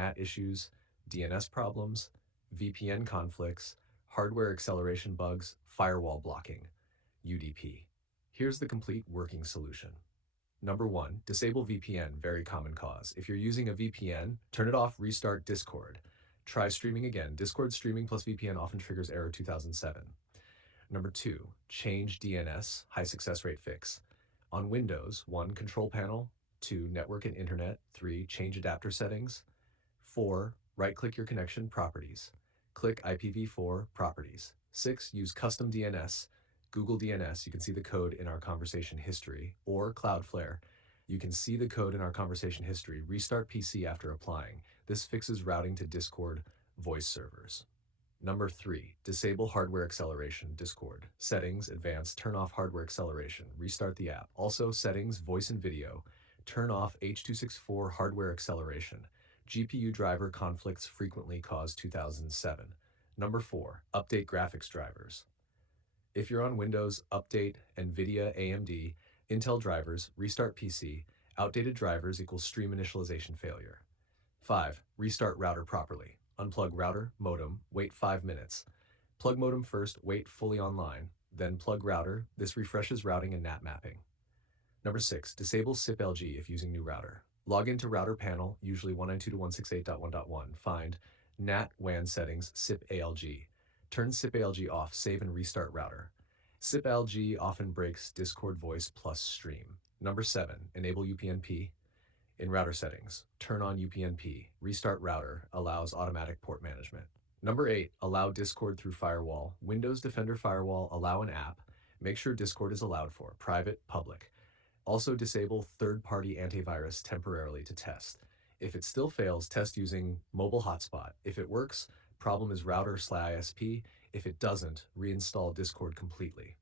NAT issues, DNS problems, VPN conflicts, hardware acceleration bugs, firewall blocking, UDP. Here's the complete working solution. Number one, disable VPN, very common cause. If you're using a VPN, turn it off, restart Discord. Try streaming again. Discord streaming plus VPN often triggers error 2007. Number two, change DNS, high success rate fix. On Windows, 1, control panel, 2, network and internet, 3, change adapter settings, 4, right-click your connection properties. Click IPv4 properties. 6, use custom DNS, Google DNS. You can see the code in our conversation history, or Cloudflare. You can see the code in our conversation history. Restart PC after applying. This fixes routing to Discord voice servers. Number 3, disable hardware acceleration, Discord. Settings, advanced, turn off hardware acceleration, restart the app. Also, settings, voice and video, turn off H.264 hardware acceleration. GPU driver conflicts frequently cause 2007. Number 4, update graphics drivers. If you're on Windows, update NVIDIA, AMD, Intel drivers, restart PC, outdated drivers equals stream initialization failure. 5, restart router properly. Unplug router, modem, wait 5 minutes. Plug modem first, wait fully online, then plug router. This refreshes routing and NAT mapping. Number 6, disable SIP-LG if using new router. Log into router panel, usually 192.168.1.1. Find NAT WAN settings, SIP-ALG. Turn SIP-ALG off, save and restart router. SIP-ALG often breaks Discord voice plus stream. Number 7, enable UPnP. In router settings, turn on UPnP. Restart router, allows automatic port management. Number 8, allow Discord through firewall. Windows Defender Firewall, allow an app. Make sure Discord is allowed for, private, public. Also disable third-party antivirus temporarily to test. If it still fails, test using mobile hotspot. If it works, problem is router/ISP. If it doesn't, reinstall Discord completely.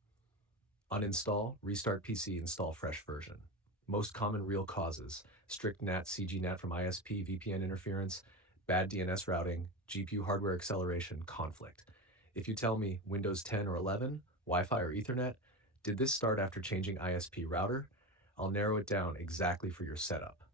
Uninstall, restart PC, install fresh version. Most common real causes: strict NAT, CGNAT from ISP, VPN interference, bad DNS routing, GPU hardware acceleration, conflict. If you tell me Windows 10 or 11, Wi-Fi or Ethernet, did this start after changing ISP router? I'll narrow it down exactly for your setup.